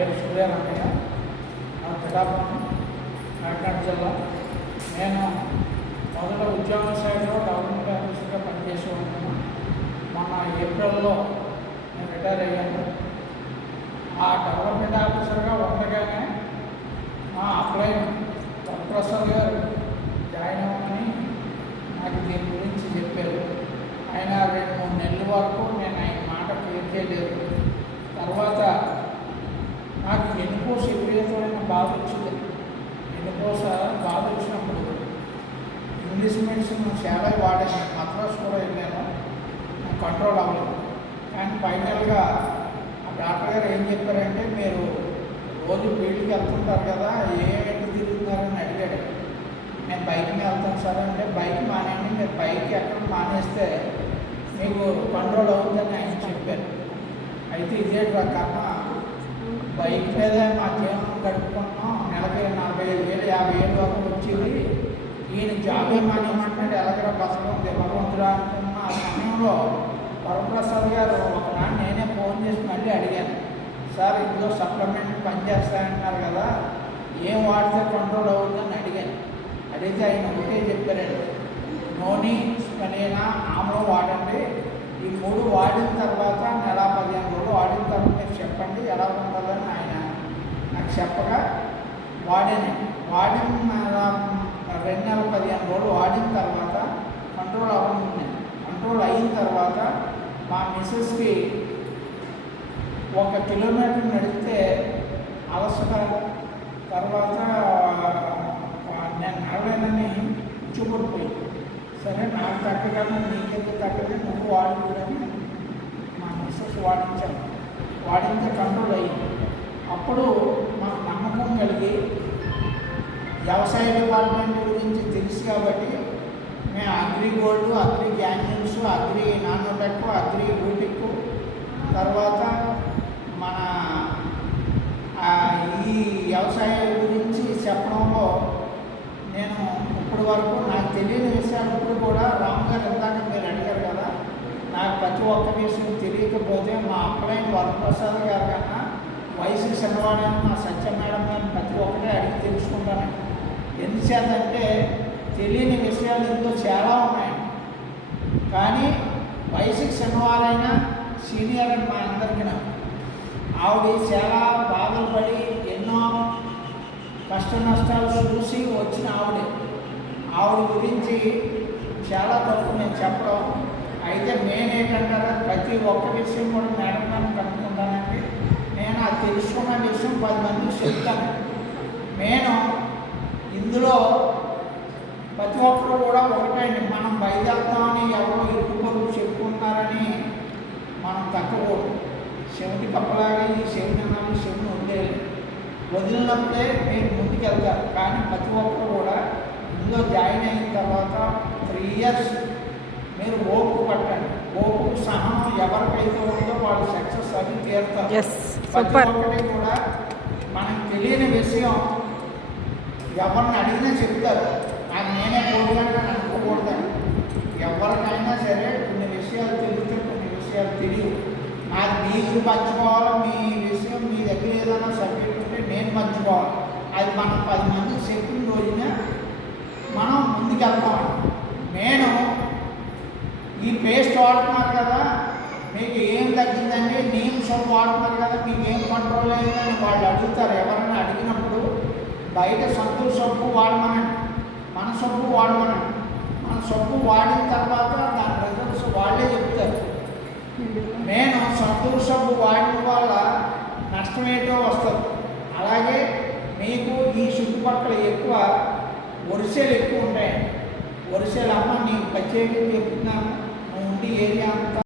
పేరు సూర్యరామయ్య, నా పిఠాపురం, కాకినాడ జిల్లా. నేను మొదట ఉద్యోగ స్థాయిలో గవర్నమెంట్ ఆఫీసర్గా పనిచేసి ఉన్నాను. మొన్న ఏప్రిల్లో నేను రిటైర్ అయ్యాను. ఆ డెవలప్మెంట్ ఆఫీసర్గా ఉండగానే మా అప్లై వరప్రసాద్ గారు జాయిన్ అవ్వమని నాకు దీని గురించి చెప్పారు. ఆయన 2-3 నెలల వరకు నేను ఆయన మాట క్లియర్ చేయలేదు. తర్వాత నాకు వెన్నుపూస విపరీతమైన బాధ వచ్చింది. వెన్నుపూస బాధ వచ్చినప్పుడు ఇంగ్లీష్ మెడిసిన్ చాలా వాడాను, మద్రాసు కూడా వెళ్ళాను, నాకు కంట్రోల్ అవ్వలేదు. కానీ ఫైనల్గా ఆ డాక్టర్ గారు ఏం చెప్పారంటే, మీరు రోజు ఫీల్డ్కి వెళ్తుంటారు కదా, ఏమిటి తిరుగుతున్నారని అడిగాడు. నేను బైక్ మీద వెళ్తాను సార్ అంటే, బైక్ మానేయండి, మీరు బైక్ ఎక్కడ మానేస్తే మీకు కంట్రోల్ అవుతుందని ఆయన చెప్పారు. అయితే ఇదే కర్మ, బైక్ మీద మా జీవనం గడుపుకున్నాం. నెలకి 45,000 50,000 వరకు వచ్చింది. ఈయన జాబే మానేయమంటే ఎలాగైనా బసలు భగవంతుడా అనుకున్న ఆ సమయంలో వరప్రసాద్ గారు ఒకనాడు నేనే ఫోన్ చేసి మళ్ళీ అడిగాను, సార్ ఇందులో సప్లిమెంట్ పనిచేస్తాయన్నారు కదా, ఏం వాడితే కంట్రోల్ అవుతుందని అడిగాను. అడిగితే ఆయన ఒకటే చెప్పారండి, నూనె, స్పనేనా, ఆమ్లం వాడండి. ఈ 3 వాడిన తర్వాత నెల 15 రోజులు వాడిన తర్వాత మీరు చెప్పండి ఎలా ఉంటుందని ఆయన నాకు చెప్పగా వాడానండి. వాడిన 2 నెలల 15 రోజులు వాడిన తర్వాత కంట్రోల్ అవ్వనుంది. కంట్రోల్ అయిన తర్వాత మా మిస్సెస్కి 1 కిలోమీటర్ నడిస్తే అలసట, తర్వాత నేను నడలేనని ఉచ్చుపడిపోయింది. సరే నాకు తగ్గగానే నీకెందుకు తగ్గదు, నువ్వు వాడుకోవడని మా మిస్సెస్ వాడించాను. వాడితే కంట్రోల్ అయ్యింది. అప్పుడు మాకు నమ్మకం కలిగి వ్యవసాయ డిపార్ట్మెంట్ గురించి తెలుసు కాబట్టి మేము agri gold, agri granules, agri nanotech, agri boutique, తర్వాత మన ఈ వ్యవసాయం గురించి చెప్పడంలో నేను ఇప్పటి వరకు నాకు తెలియని విషయాలు ఇప్పుడు కూడా రామ్ గారు ఇందాక మీరు అడిగారు కదా, నాకు ప్రతి ఒక్క విషయం తెలియకపోతే మా అప్లైన్ వరప్రసాద్ గారు కన్నా వయసు చిన్నవాడని మా సత్య మేడం గారిని ప్రతి ఒక్కటే అడిగి తెలుసుకుంటానండి. ఎందుచేతంటే తెలియని విషయాలు ఇందులో చాలా ఉన్నాయి. కానీ వయసుకి చిన్నవారైనా సీనియర్ అని మా అందరికీ ఆవిడ చాలా బాధలు పడి ఎన్నో కష్ట నష్టాలు చూసి వచ్చిన ఆవిడ గురించి చాలా తప్పు నేను చెప్పడం. అయితే నేనేంటంటారా, ప్రతి ఒక్క విషయం కూడా మేడం గారిని కనుక్కుంటానండి. నేను ఆ తెలుసుకున్న విషయం 10 మందికి చెప్తాను. నేను ఇందులో ప్రతి ఒక్కరు కూడా ఒకటండి, మనం బయలుదేరుతామని ఎవరో ఇరుకుపరుగు చెప్పుకుంటున్నారని మనం తక్కకూడదు. శివుడి కప్పలాగా ఈ శివుని అన్నాము, శివుని వదిలినప్పుడే మీరు ముందుకెళ్తారు. కానీ ప్రతి ఒక్కరు కూడా ఇందులో జాయిన్ అయిన తర్వాత 3 years మీరు ఓపిక పట్టండి. ఓపిక సహనం ఎవరికైతే ఉందో వాళ్ళు సక్సెస్ అది తీరుతారు. ప్రతి ఒక్కటి కూడా మనకు తెలియని విషయం ఎవరిని అడిగినా చెప్తారు. నాకు నేనే పోటీగా అనుకోకూడదని. ఎవరికైనా సరే కొన్ని విషయాలు తెలిస్తే కొన్ని విషయాలు తెలియవు. నాకు మీరు పంచుకోవాలి, మీ విషయం మీ దగ్గర ఏదైనా సబ్జెక్ట్ ఉంటే నేను పంచుకోవాలి. అది మనం 10 మందికి చెప్పిన రోజున మనం ముందుకెళ్తామండి. నేను ఈ పేస్ట్ వాడుతున్నారు కదా, మీకు ఏం తగ్గిందండి, నీమ్ సోప్ వాడుతున్నారు కదా, మీకు ఏం కంట్రోల్ అయిందని వాళ్ళు అడుగుతారు. ఎవరైనా అడిగినప్పుడు బయట సంతూర్ సబ్బు వాడమనండి, మన సబ్బు వాడమనండి. మన సబ్బు వాడిన తర్వాత దాని రిజల్ట్స్ వాళ్ళే చెప్తారు. నేను సంతూర్ సబ్బు వాడిన వల్ల నష్టం ఏంటో వస్తుంది. అలాగే మీకు ఈ చుట్టుపక్కల ఎక్కువ వరిసెలు ఎక్కువ ఉంటాయండి. వరిసెలు అమ్మ నీకు ప్రత్యేకంగా చెప్తున్నాను, నువ్వు ఉండి ఏరియా అంతా